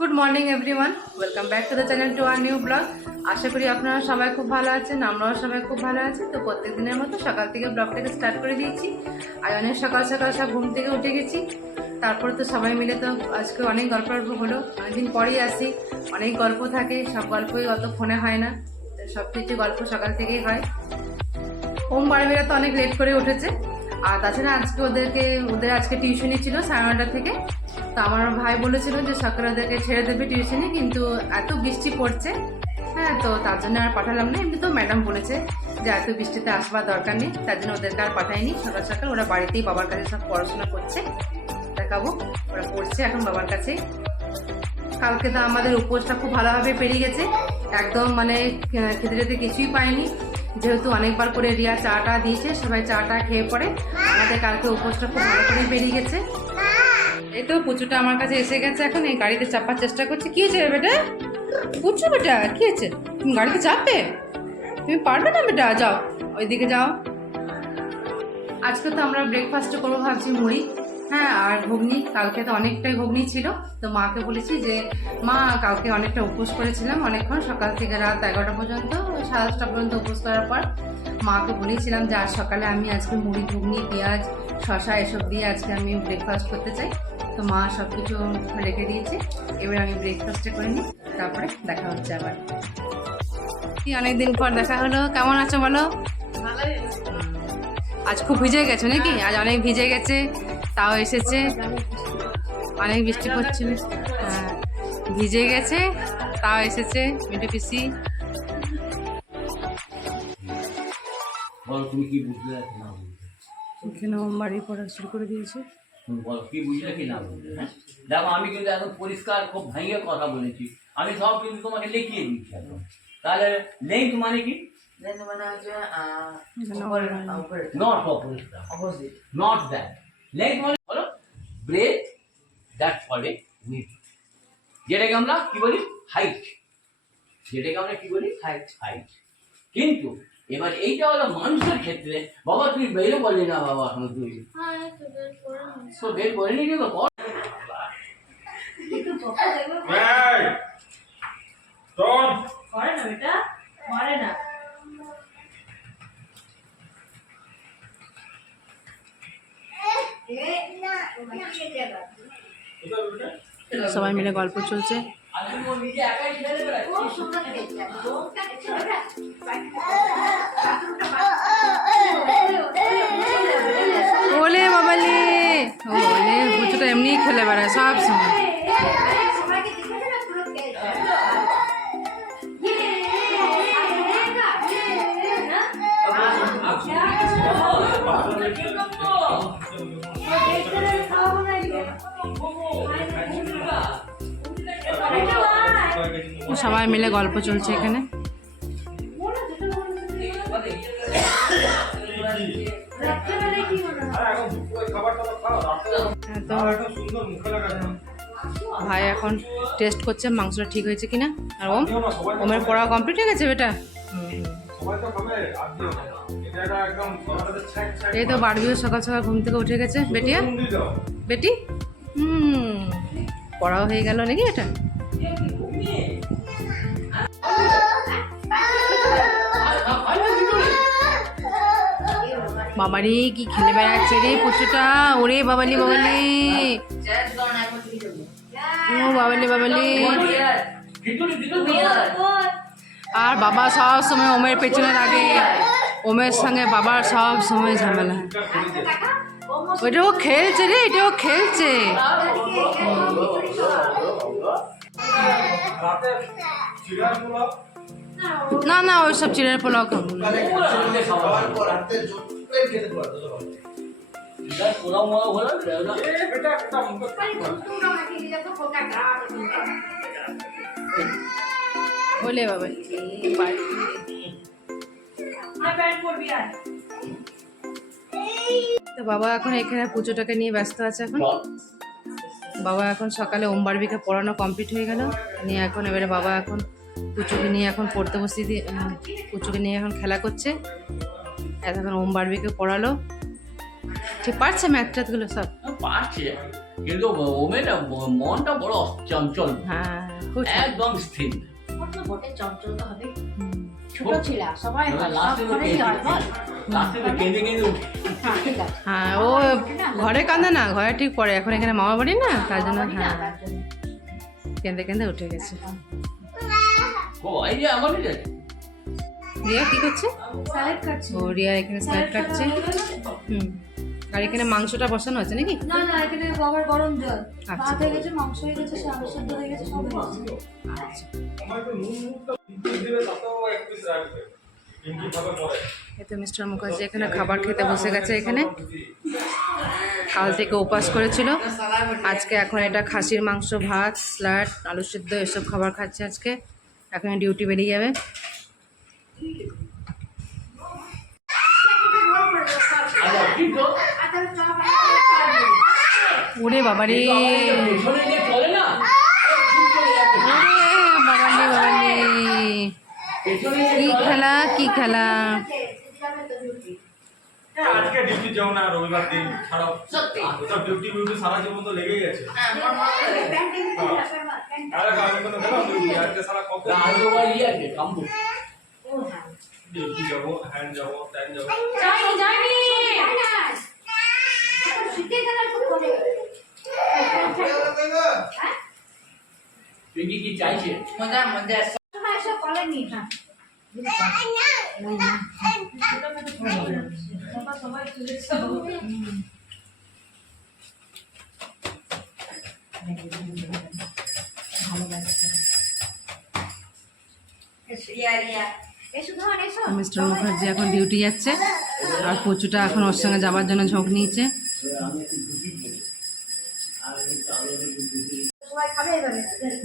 Good morning everyone, welcome back to the channel to our new blog. আশা করি আপনারা সবাই খুব ভালো আছেন, আমরাও সবাই খুব ভালো আছি। তো প্রত্যেক দিনের মতো সকাল থেকে ব্লগটাকে স্টার্ট করে দিয়েছি। আর অনেক সকাল সকাল সব ঘুম থেকে উঠে গেছি। তারপরে তো সবাই মিলে তো আজকে অনেক গল্প হলো, অনেকদিন পরেই আসি, অনেক গল্প থাকে, সব গল্পই অত ফোনে হয় না, সব কিছু গল্প সকাল থেকেই হয়। ওম বাড়িরা তো অনেক লেট করে উঠেছে। আর তাছাড়া আজকে ওদের আজকে টিউশনই ছিল 9:30 থেকে। তো আমার ভাই বলেছিল যে সকালে ওদেরকে ছেড়ে দেবে টিউশনে, কিন্তু এত বৃষ্টি পড়ছে, হ্যাঁ, তো তার জন্য আর পাঠালাম না। এমনি তো ম্যাডাম বলেছে যে এত বৃষ্টিতে আসবার দরকার নেই, তার জন্য ওদেরকে আর পাঠায়নি। সকাল সকাল ওরা বাড়িতেই বাবার কাছে সব পড়াশোনা করছে, দেখাবো ওরা পড়ছে এখন বাবার কাছেই। কালকে তো আমাদের উপোসটা খুব ভালোভাবে পেরিয়ে গেছে, একদম মানে খেতে যেতে কিছুই পায়নি, যেহেতু অনেকবার করে রিয়া চাটা দিয়েছে, সবাই চাটা খেয়ে পড়ে। আমাদের কালকে উপোসটা খুব ভালো করে বেরিয়ে গেছে। এই তো পুচুটা আমার কাছে এসে গেছে, এখন এই গাড়িতে চাপার চেষ্টা করছে। কি হয়েছে বেটা? পুচু বেটা কি হয়েছে? তুমি গাড়িতে চাপবে? তুমি পারবে না বেটা, যাও ওইদিকে যাও। আজকে তো আমরা ব্রেকফাস্ট করবো ভাবছি মুড়ি, হ্যাঁ, আর ঘুগনি। কালকে তো অনেকটাই ঘুগনি ছিল, তো মাকে বলেছি যে মা কালকে অনেকটা উপোস করেছিলাম, অনেকক্ষণ সকাল থেকে রাত 11টা পর্যন্ত, 7:30টা পর্যন্ত উপোস করার পর মাকে বলেছিলাম যে আজ সকালে আমি আজকে মুড়ি, ঘুগনি, পেঁয়াজ, শশা এসব দিয়ে আজকে আমি ব্রেকফাস্ট করতে চাই। তো মা সব কিছু রেখে দিয়েছে, এবার আমি ব্রেকফাস্টে করে নিই, তারপরে দেখা হচ্ছে আবার। কি অনেকদিন পর দেখা হলো, কেমন আছো বলো? আজ খুব ভিজে গেছো নাকি? আজ অনেক ভিজে গেছে, তাও এসেছে। অনেক বৃষ্টি পড়ছিল, হ্যাঁ, ভিজে গেছে তাও এসেছে মিঠু পিসি। তুমি কি বুঝলে না বুঝলে? এখানে বাড়ি পড়া শুরু করে দিয়েছে। তুমি বলো কি বুঝলে কি না বুঝলে? হ্যাঁ, দেখো আমি কিন্তু একদম পরিষ্কার খুব ভেঙে কথা বলেছি, আমি সব কিন্তু তোমাকে লিখিয়ে দিচ্ছি একদম। তাহলে লেন্থ মানে কি? লেন্থ মানে হচ্ছে not opposite, not that. Length মানে হলো ব্রেথ, দ্যাট ফলে উইথ, যেটাকে আমরা কি বলি হাইট, যেটাকে আমরা কি বলি হাইট। কিন্তু এবার এইটা হলো মানুষের ক্ষেত্রে। বাবা তুই বেরো বললি না বাবা, এখন তুই তো বের করে নি কিন্তু বল। করে না বেটা, করে না। সবাই মিলে গল্প চলছে। ওলে বাবালে, ওলে পুচুটা এমনি খেলে বেড়ায় সব সময়। সবাই মিলে গল্প চলছে এখানে। তো ভাই এখন টেস্ট করছে মাংসটা ঠিক হয়েছে কিনা। আর ওমের পড়া কমপ্লিট হয়ে গেছে বেটা। এই তো বাড়বিও সকাল সকাল ঘুম থেকে উঠে গেছে বেটিয়া, বেটি। পড়াও হয়ে গেল নাকি এটা? বাবারে কি খেলে বেড়াচ্ছে রে পুচুটা, ওরে বাবালি বাবালি, ও বাবালি বাবালি। আর বাবা সব সময় ওমের পেছনে লাগে, ওমের সঙ্গে বাবার সব সময় ঝামেলা। ওইটা ও খেলছে রে, এটা ও খেলছে। না না ওইসব চিড়ের পোলাও খাবো না। বলে বাবা তো বাবা এখন এখানে পুজোটাকে নিয়ে ব্যস্ত আছে। এখন বাবা এখন সকালে ওমবারবিকে পড়ানো কমপ্লিট হয়ে গেল, নিয়ে এখন এবারে বাবা এখন পুচুকে নিয়ে এখন পড়তে বসিয়ে দিয়ে পুচুকে নিয়ে এখন খেলা করছে। এখন ওমবারবিকে পড়ালো, ঠিক পারছে ম্যাথ ট্যাথগুলো সব পারছে। কিন্তু ওমেন মনটা বড় চঞ্চল, হ্যাঁ খুব একদম স্থির। ওর তো বটে চঞ্চল তো হবে। হুম। ছোট ছিল সবাই হয়, সব লাস্টে তো ঘরেই হয় বল। কেঁদে কেঁদে উঠে। হ্যাঁ, ঠিক আছে। হ্যাঁ ও ঘরে কাঁদে না, ঘরে ঠিক পরে, এখন এখানে মামা বাড়ি না তার জন্য বাড়ি না, হ্যাঁ তার জন্য। কেঁদে কেঁদে উঠে গেছে। ও এই যে আমারই রে। রিয়া কি করছে? স্যালাড কাটছি। ও রিয়া এখানে স্যালাড কাটছে। হুম। আর এখানে মাংসটা বসানো আছে নাকি? না না, এখানে বাবার গরম জল, আচ্ছা। ভাত হয়ে গেছে, মাংস হয়ে গেছে, আলু সেদ্ধ হয়ে গেছে, সব হয়ে গেছে। এই তো মিস্টার মুখার্জি এখানে খাবার খেতে বসে গেছে। এখানে কাল থেকে উপাস করেছিল, আজকে এখন এটা খাসির মাংস, ভাত, স্যালাড, আলু সিদ্ধ এসব খাবার খাচ্ছে আজকে। এখন ডিউটি বেরিয়ে যাবে। আচ্ছা কিন্তু ওরে বাবারে, পেছনে যে চলে না, ওরে বাবারে বাবারে, পেছনে যে কি চলে, খেলা কি খেলা। আজকে ডিউটি যাও না, রবিবার দিন ছাড়াও। সত্যি। ওসব ডিউটি বিউটি সারা জীবন তো লেগেই গেছে। আরে আমি কোনো গেলাম ডিউটি, আজকে সারা কত আর তো ভাই ইয়ে আছে কাম্বু। ডিউটি যাবো, হ্যান্ড যাবো, টাইম যাবো। যাইনি যাইনি। শীতে গেলে খুব করে। তুই কি চাইছে? মজা মজা। তোমার এসব বলেনি না। সবাই তুলেছে। মিস্টার মুখার্জি এখন ডিউটি যাচ্ছে, আর কচুটা এখন ওর সঙ্গে যাবার জন্য ঝোঁক নিয়েছে।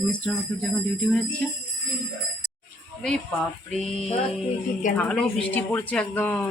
মিস্টার মুখার্জি এখন ডিউটি বেরোচ্ছে। রে বাপরে, ভালো বৃষ্টি পড়ছে একদম।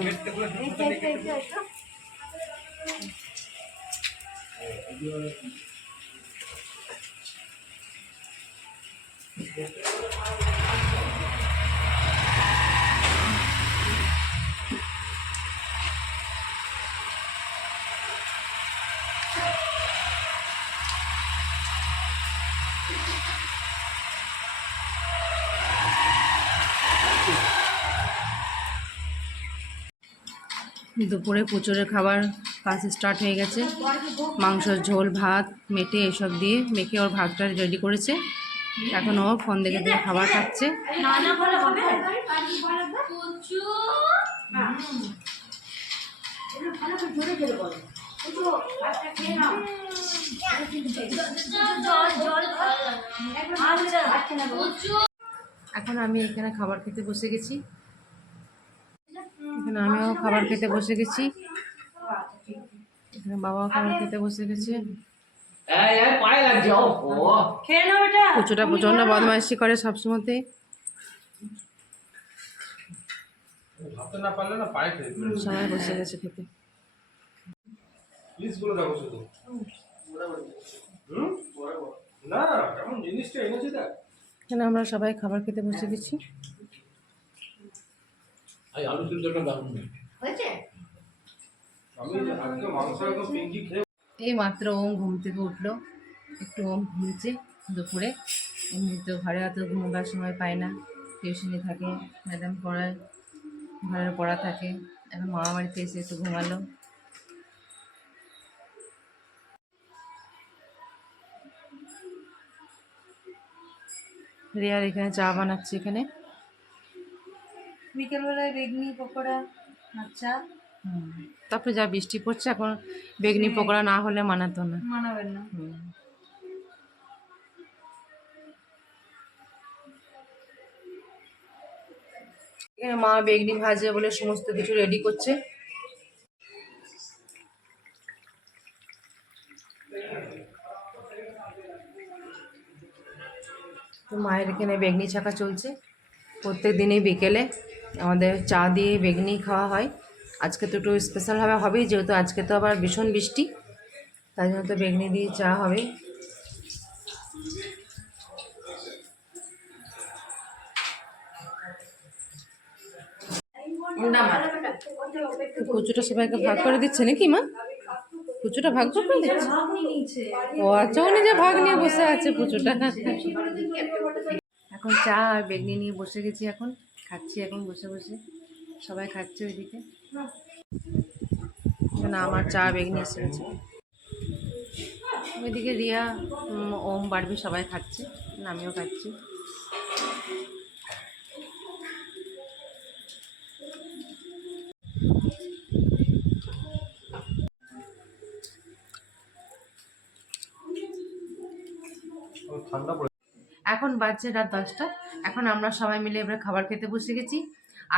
দুপুরে প্রচুরের খাবার কাজ স্টার্ট হয়ে গেছে। মাংসের ঝোল, ভাত, মেটে এসব দিয়ে মেখে ওর ভাতটা রেডি করেছে। এখন ও ফোন দেখে দেখে খাবার খাচ্ছে। না না বলে হবে। ভালো করে জোরে জোরে বলো। উঠো, ভাতটা খেয়ে নাও। জল জল আচ্ছা আচ্ছা না বলছো। এখন আমি এখানে খাবার খেতে বসে গেছি। এখানে আমিও খাবার খেতে বসে গেছি। এখানে বাবাও খাবার খেতে বসে গেছে। এই এই পায়ে লাগছে। ও খেয়ে নাও এটা। কচুটা প্রচণ্ড বদমাইশি করে সবসময়তে। ভাবতে না পারলে না পায়ে খেয়ে দিবে। সবাই বসে গেছে খেতে। প্লিজ বলে রাখো শুধু। না কেমন জিনিসটা এনেছে দেখ। এখানে আমরা সবাই খাবার খেতে বসে গেছি। এই আলু সিদ্ধটা দারুণ। হয়েছে? আমি আজকে মাংস একদম পিঙ্কি খেয়ে এই মাত্র ওম ঘুম থেকে উঠলো, একটু ওম ঘুমিয়েছে দুপুরে। এমনিতে ঘরে অত ঘুমোবার সময় পায় না, টিউশনি থাকে, ম্যাডাম পড়ায়, ঘরের পড়া থাকে। এখন মামা বাড়িতে এসে একটু ঘুমালো। রিয়ার এখানে চা বানাচ্ছে। এখানে বিকেলবেলায় বেগনি পকোড়া আচ্ছা তারপরে যা বৃষ্টি পড়ছে, এখন বেগনি পকোড়া না হলে মানাতো না। মানাবেন না। এখানে মা বেগনি ভাজে বলে সমস্ত কিছু রেডি করছে। তো মায়ের এখানে বেগনি ছাকা চলছে। প্রত্যেক দিনই বিকেলে আমাদের চা দিয়ে বেগনি খাওয়া হয়। আজকে তো একটু স্পেশালভাবে হবেই, যেহেতু আজকে তো আবার ভীষণ বৃষ্টি, তাই জন্য তো বেগনি দিয়ে চা হবে। কচুটা সবাইকে ভাগ করে দিচ্ছে নাকি মা? পুচুটা ভাগ করে দিচ্ছে। ভাগ নিয়ে নিয়েছে। ও আচ্ছা, ও নিজে ভাগ নিয়ে বসে আছে পুচুটা। এখন চা আর বেগনি নিয়ে বসে গেছি, এখন খাচ্ছি, এখন বসে বসে সবাই খাচ্ছে ওইদিকে। না, আমার চা বেগনি এসে গেছে। ওইদিকে রিয়া, ওম, বাড়বি সবাই খাচ্ছে, আমিও খাচ্ছি। ঠান্ডা পড়ে এখন বাজছে রাত 10টা। এখন আমরা সবাই মিলে এবার খাবার খেতে বসে গেছি।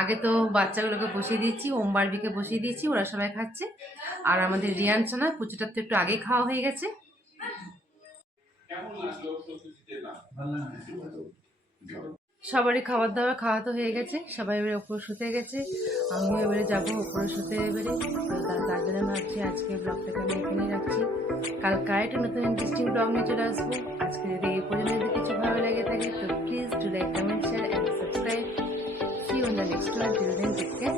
আগে তো বাচ্চাগুলোকে বসিয়ে দিয়েছি, ওম বারবিকে বসিয়ে দিয়েছি, ওরা সবাই খাচ্ছে। আর আমাদের রিয়ান সোনা পুচুটার তো একটু আগে খাওয়া হয়ে গেছে। সবারই খাবার দাবার খাওয়া তো হয়ে গেছে, সবাই এবারে ওপরে শুতে গেছে, আমিও এবারে যাবো ওপরে শুতে এবারে। তো তার জন্য ভাবছি আজকে ব্লগটাকে আমি এখানেই রাখছি। কালকে একটা নতুন ইন্টারেস্টিং ব্লগ নিয়ে চলে আসবো। আজকে যদি এই পর্যন্ত যদি কিছু ভালো লেগে থাকে তো please do like, comment, share and subscribe. See you in the next one. Till then take care.